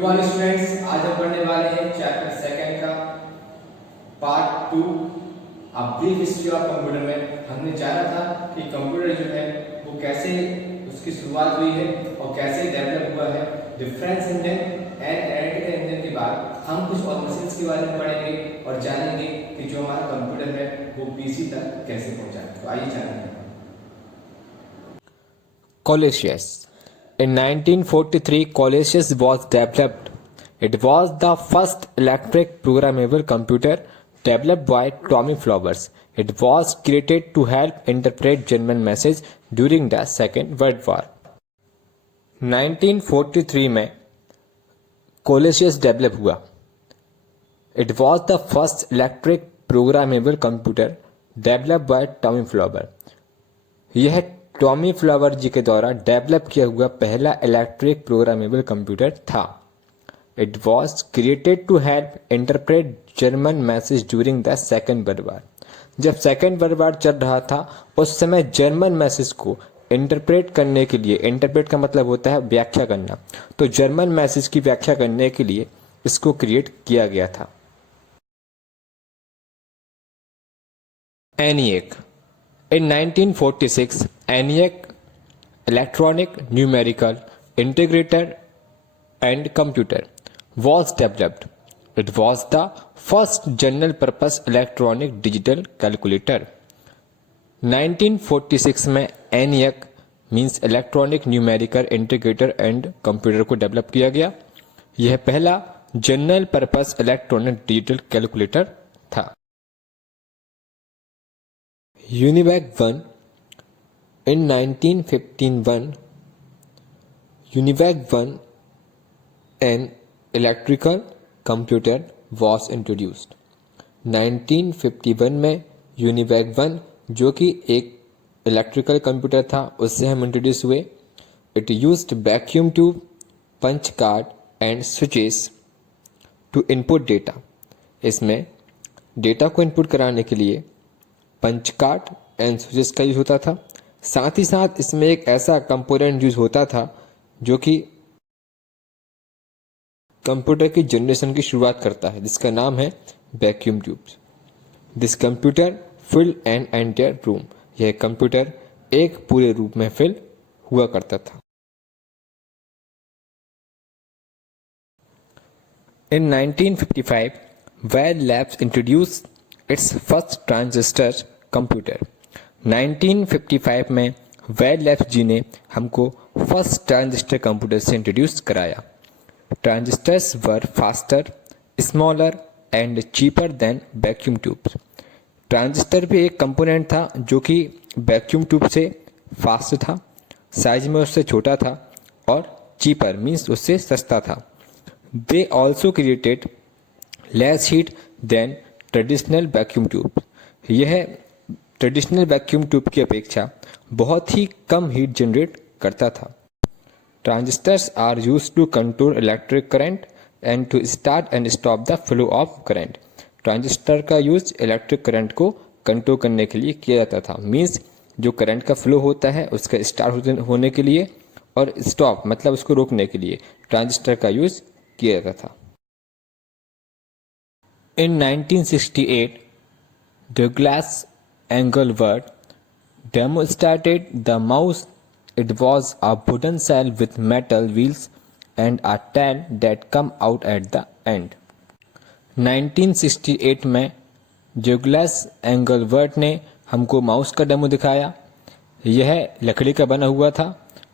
Morning students, आज हम पढ़ने वाले हैं चैप्टर सेकंड का part 2 a brief history of computer में हमने जाना था कि कंप्यूटर जो है वो कैसे उसकी शुरुआत हुई है और कैसे डेवलप हुआ है। Difference engine and analytical engine के बाद हम कुछ और मशीन्स के बारे में पढ़ेंगे और जानेंगे कि जो हमारा कंप्यूटर है वो पीसी तक कैसे पहुंचा। तो आइए जानेंगे। Colossus. In 1943, Colossus was developed. It was the first electric programmable computer developed by Tommy Flowers. It was created to help interpret German messages during the Second World War. 1943 में Colossus develop हुआ. It was the first electric programmable computer developed by Tommy Flower. यह Tommy Flower ji के द्वारा develop किया हुआ पहला electric programmable computer था. It was created to help interpret German message during the second world war. जब second world वार चल रहा था उस समय जर्मन मैसेज को इंटरप्रेट करने के लिए, इंटरप्रेट का मतलब होता है व्याख्या करना, तो जर्मन मैसेज की व्याख्या करने के लिए इसको क्रिएट किया गया था. ENIAC. In 1946, ENIAC, Electronic Numerical Integrator and Computer, was developed. It was the first general-purpose electronic digital calculator. 1946 में ENIAC means electronic numerical integrator and computer को डेवलप किया गया. यह पहला general purpose electronic digital calculator था. UNIVAC 1. In 1951, UNIVAC 1, an electrical computer, was introduced. 1951 में UNIVAC 1 जो कि एक इलेक्ट्रिकल कंप्यूटर था उससे हम इंट्रोड्यूस हुए. It used vacuum tube, punch card and switches to input data. इसमें डेटा को इनपुट कराने के लिए पंच कार्ड एंड स्विचेस का यूज होता था. साथ ही साथ इसमें एक ऐसा कंपोनेंट यूज होता था जो कि कंप्यूटर की जनरेशन की शुरुआत करता है, जिसका नाम है vacuum tubes. This computer field an entire room. यह कंप्यूटर एक पूरे रूम में फिल हुआ करता था. इन 1955, Bell Labs introduced its first transistor computer. 1955 में Bell Labs जी ने हमको फर्स्ट ट्रांजिस्टर कंप्यूटर से इंट्रोड्यूस कराया. Transistors were faster, smaller and cheaper than vacuum tubes. Transistor भी एक कंपोनेंट था जो कि वैक्यूम ट्यूब से फास्ट था, साइज में उससे छोटा था और चीपर मीन्स उससे सस्ता था. They also created less heat than traditional vacuum tube. यह ट्रेडिशनल वैक्यूम ट्यूब की अपेक्षा बहुत ही कम हीट जनरेट करता था. Transistors are used to control electric current and to start and stop the flow of current. Transistor का use electric current को कंट्रोल करने के लिए किया जाता था. मीन्स जो करंट का फ्लो होता है उसका स्टार्ट होने के लिए और स्टॉप मतलब उसको रोकने के लिए ट्रांजिस्टर का यूज किया जाता था. In 1968, Douglas Engelbart demonstrated the mouse. It was a wooden shell with metal wheels and a tail that come out at the end. 1968 में डगलस एंगलबर्ट ने हमको माउस का डेमो दिखाया. यह लकड़ी का बना हुआ था,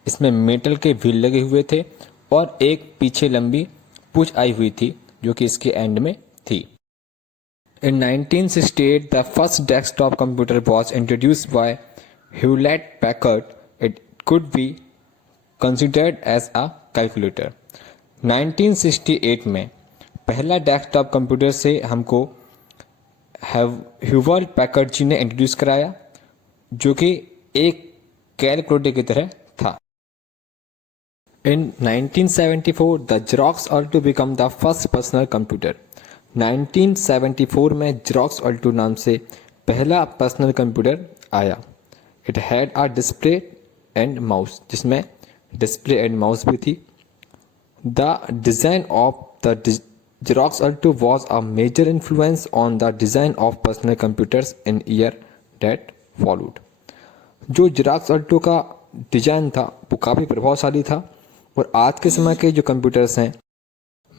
इसमें मेटल के व्हील लगे हुए थे और एक पीछे लंबी पूंछ आई हुई थी जो कि इसके एंड में थी. In 1968, the first desktop computer was introduced by Hewlett Packard. It could be considered as a calculator. 1968 में पहला डेस्कटॉप कंप्यूटर से हमको ह्यूलेट पैकर्ड जी ने इंट्रोड्यूस कराया जो कि एक कैलकुलेटर की तरह था. In 1974, the Xerox Alto became the first personal computer. 1974 में Xerox Alto नाम से पहला पर्सनल कंप्यूटर आया. It had a display and mouse, जिसमें डिस्प्ले एंड माउस भी थी. The design of the Xerox Alto was a major influence on the design of personal computers in year that followed. जो Xerox Alto का design था वो काफ़ी प्रभावशाली था और आज के समय के जो कंप्यूटर्स हैं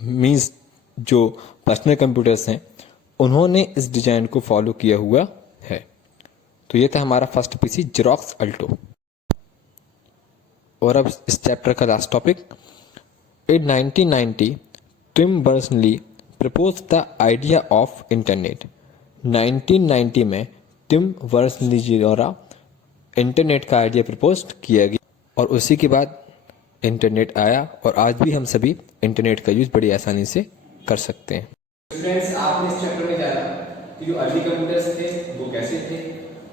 मीन्स जो पर्सनल कंप्यूटर्स हैं उन्होंने इस डिजाइन को फॉलो किया हुआ है। तो ये था हमारा फर्स्ट पीसी Xerox Alto। और अब इस चैप्टर का last topic. In 1990, Tim Berners-Lee proposed the idea of Internet। 1990 में टिम बर्नर्स-ली जी द्वारा इंटरनेट का आइडिया प्रपोज किया गया और उसी के बाद इंटरनेट आया और आज भी हम सभी इंटरनेट का यूज बड़ी आसानी से कर सकते हैं। स्टूडेंट्स, आपने इस चैप्टर में जाना कि जो अर्ली कंप्यूटर्स थे वो कैसे थे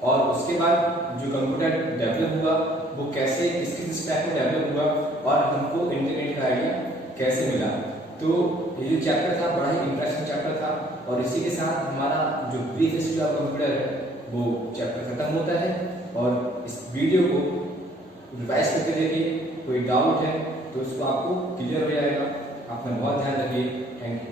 और उसके बाद जो कंप्यूटर डेवलप हुआ वो कैसे किस टाइप में डेवलप हुआ और हमको इंटरनेट का आइडिया कैसे मिला। तो ये जो चैप्टर था बड़ा ही इंटरेस्टिंग चैप्टर था और इसी के साथ हमारा जो ब्रीफ हिस्ट्री ऑफ कंप्यूटर है वो चैप्टर खत्म होता है। और इस वीडियो को रिवाइज करके देखिए, कोई डाउट है तो उसको आपको क्लियर हो जाएगा। अपना बहुत ध्यान रखिए। Thank you.